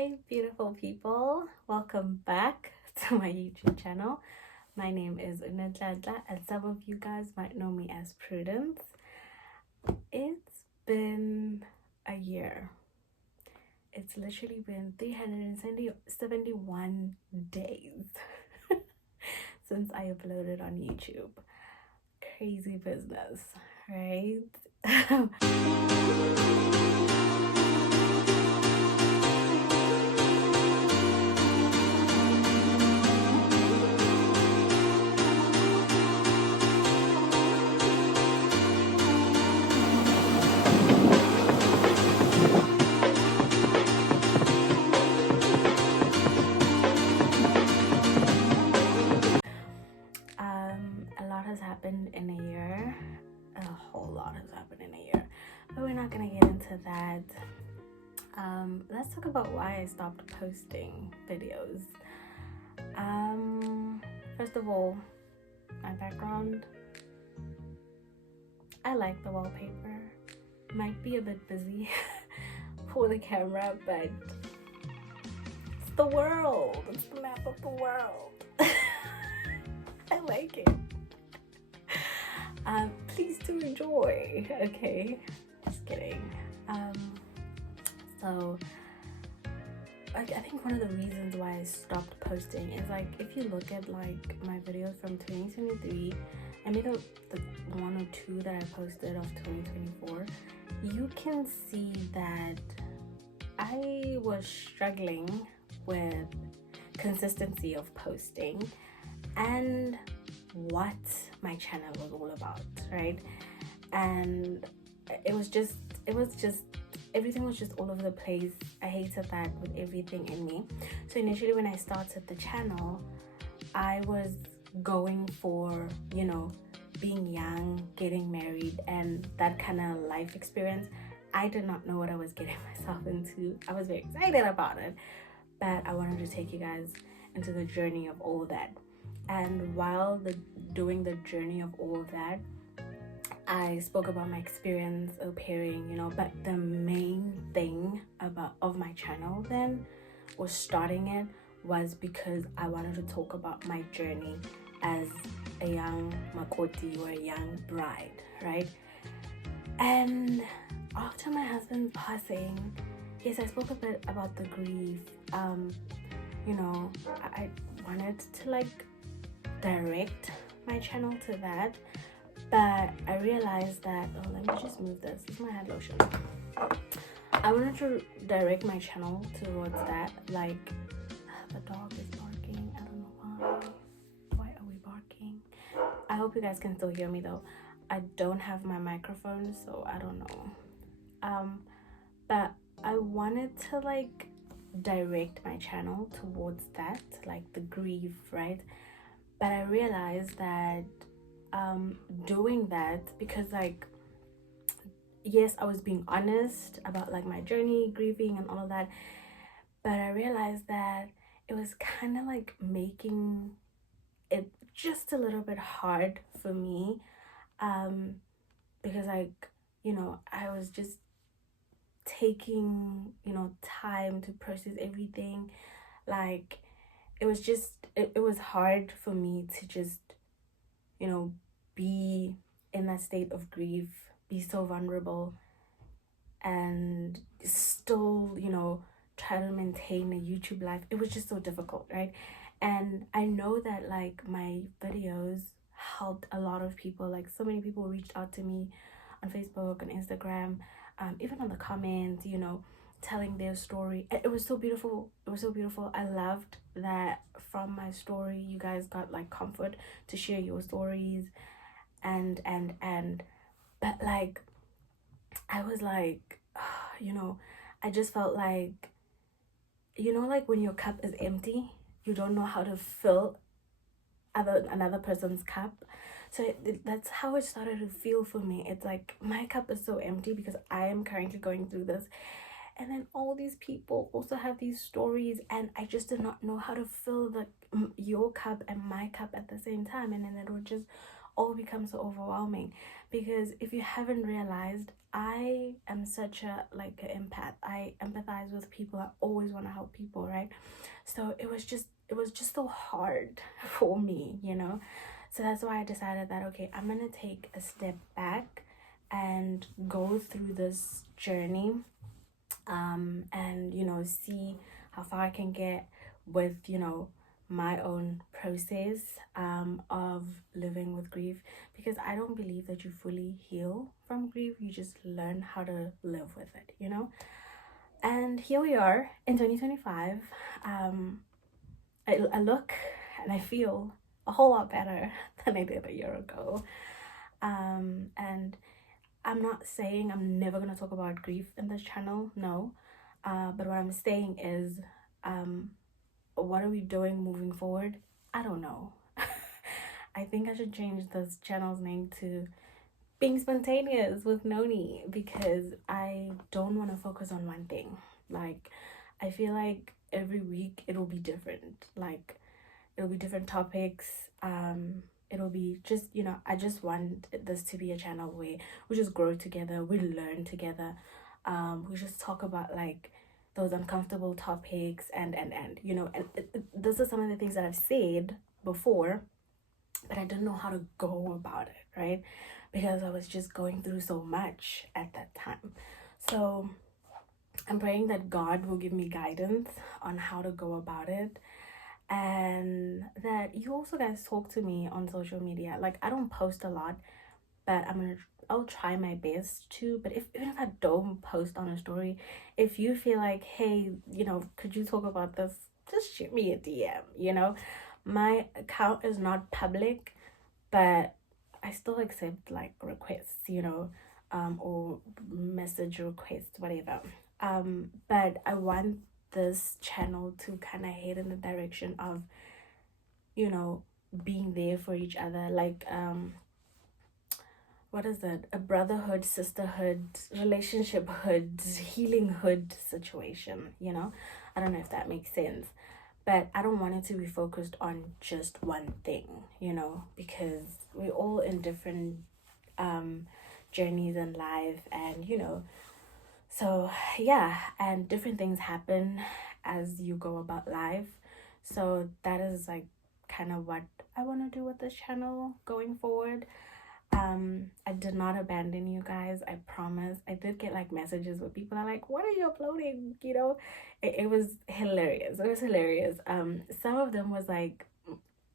Hey beautiful people, welcome back to my YouTube channel. My name is Unadladla and some of you guys might know me as Prudence. It's been a year. It's literally been 371 days since I uploaded on YouTube. Crazy business, right? A lot has happened in a year. A whole lot has happened in a year, but we're not gonna get into that. Let's talk about why I stopped posting videos. First of all, my background. I like the wallpaper. Might be a bit busy for the camera, but it's the world. It's the map of the world. I like it. Please do enjoy. Okay, just kidding. So I think one of the reasons why I stopped posting is like if you look at like my videos from 2023 and maybe the one or two that I posted of 2024, you can see that I was struggling with consistency of posting and what my channel was all about, right? And it was just everything was just all over the place. I hated that with everything in me. So initially when I started the channel, I was going for, you know, being young, getting married, and that kind of life experience. I did not know what I was getting myself into. I was very excited about it, but I wanted to take you guys into the journey of all that. And while doing the journey of all that, I spoke about my experience au pairing, you know, but the main thing of my channel then was starting it was because I wanted to talk about my journey as a young makoti or a young bride, right? And after my husband's passing, yes, I spoke a bit about the grief. You know, I wanted to like direct my channel to that, but I realized that, oh, let me just move this. This is my hand lotion. I wanted to direct my channel towards that. Like, the dog is barking. I don't know why. Why are we barking? I hope you guys can still hear me though. I don't have my microphone, so I don't know. But I wanted to like direct my channel towards that, like the grief, right? But I realized that doing that, because like yes, I was being honest about like my journey, grieving and all of that, but I realized that it was kind of like making it just a little bit hard for me, because like, you know, I was just taking, you know, time to process everything. Like it was just it was hard for me to just, you know, be in that state of grief, be so vulnerable, and still, you know, try to maintain a YouTube life. It was just so difficult, right? And I know that like my videos helped a lot of people. Like so many people reached out to me on Facebook and Instagram, even on the comments, you know, telling their story. It was so beautiful. It was so beautiful. I loved that from my story you guys got like comfort to share your stories, and but like I was like, you know, I just felt like, you know, like when your cup is empty, you don't know how to fill another person's cup. So that's how it started to feel for me. It's like my cup is so empty because I am currently going through this, and then all these people also have these stories, and I just did not know how to fill your cup and my cup at the same time, and then it would just all becomes so overwhelming. Because if you haven't realized, I am such a like an empath. I empathize with people. I always want to help people, right? So it was just so hard for me, you know. So that's why I decided that okay, I'm gonna take a step back and go through this journey, and see how far I can get with my own process of living with grief, because I don't believe that you fully heal from grief. You just learn how to live with it. And here we are in 2025. I look and I feel a whole lot better than I did a year ago. And I'm not saying I'm never going to talk about grief in this channel, no. But what I'm saying is, what are we doing moving forward? I don't know. I think I should change this channel's name to Being Spontaneous with Noni, because I don't want to focus on one thing. Like, I feel like every week it'll be different. Like, it'll be different topics. It'll be just, I just want this to be a channel where we just grow together, we learn together, we just talk about like those uncomfortable topics, and those are some of the things that I've said before, but I didn't know how to go about it, right? Because I was just going through so much at that time. So I'm praying that God will give me guidance on how to go about it, and that you also guys talk to me on social media. Like, I don't post a lot, but I'll try my best to. But even if I don't post on a story, if you feel like, hey, could you talk about this, just shoot me a DM. My account is not public, but I still accept like requests, or message requests, whatever. But I want this channel to kind of head in the direction of being there for each other, like what is it, a brotherhood, sisterhood, relationship-hood, healing-hood situation. I don't know if that makes sense, but I don't want it to be focused on just one thing, because we're all in different journeys in life, and so yeah, and different things happen as you go about life. So that is like kind of what I want to do with this channel going forward. I did not abandon you guys, I promise. I did get like messages where people are like, what are you uploading? It was hilarious. Some of them was like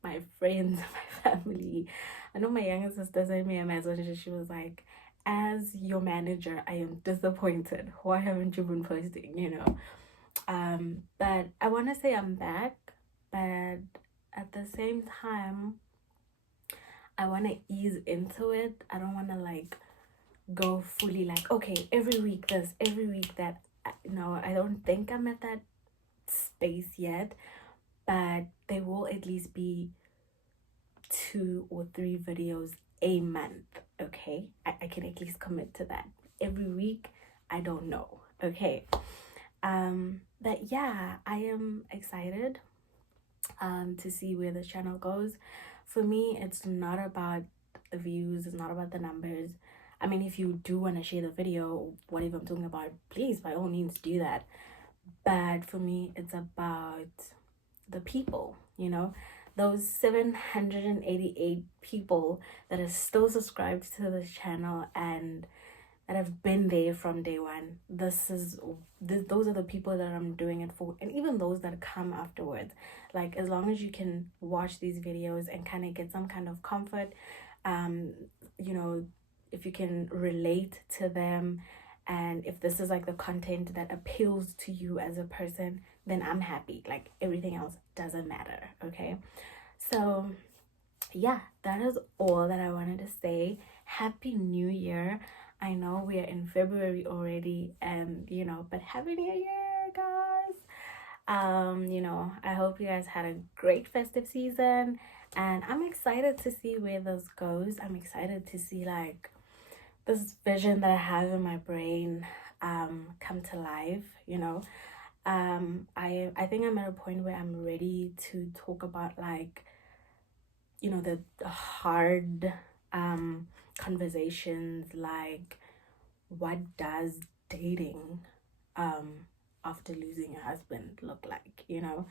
my friends, my family. I know my younger sister sent me a message and she was like, as your manager, I am disappointed. Why haven't you been posting? But I want to say I'm back, but at the same time, I want to ease into it. I don't want to like go fully like, okay, every week this, every week that. No, I don't think I'm at that space yet, but there will at least be 2 or 3 videos a month. Okay, I can at least commit to that. Every week, I don't know. Okay, but yeah, I am excited to see where the channel goes. For me, it's not about the views, it's not about the numbers. I mean, if you do want to share the video, whatever I'm talking about, please by all means do that. But for me, it's about the people, those 788 people that are still subscribed to this channel and that have been there from day one. Those are the people that I'm doing it for, and even those that come afterwards. Like, as long as you can watch these videos and kind of get some kind of comfort, if you can relate to them, and if this is like the content that appeals to you as a person, then I'm happy. Like, everything else doesn't matter. Okay, so yeah, that is all that I wanted to say. Happy New Year. I know we are in February already, and but Happy New Year, guys. I hope you guys had a great festive season, and I'm excited to see where this goes. I'm excited to see like this vision that I have in my brain come to life. I think I'm at a point where I'm ready to talk about like the hard conversations like, what does dating after losing your husband look like, you know?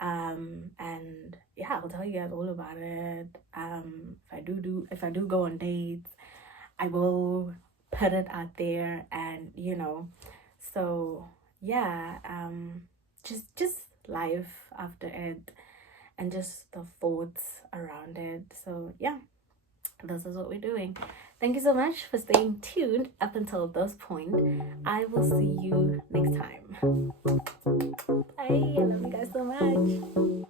And yeah, I'll tell you guys all about it. If I do go on dates, I will put it out there, and you know, so yeah, just life after it, and just the thoughts around it. So yeah, this is what we're doing. Thank you so much for staying tuned up until this point. I will see you next time. Bye. I love you guys so much.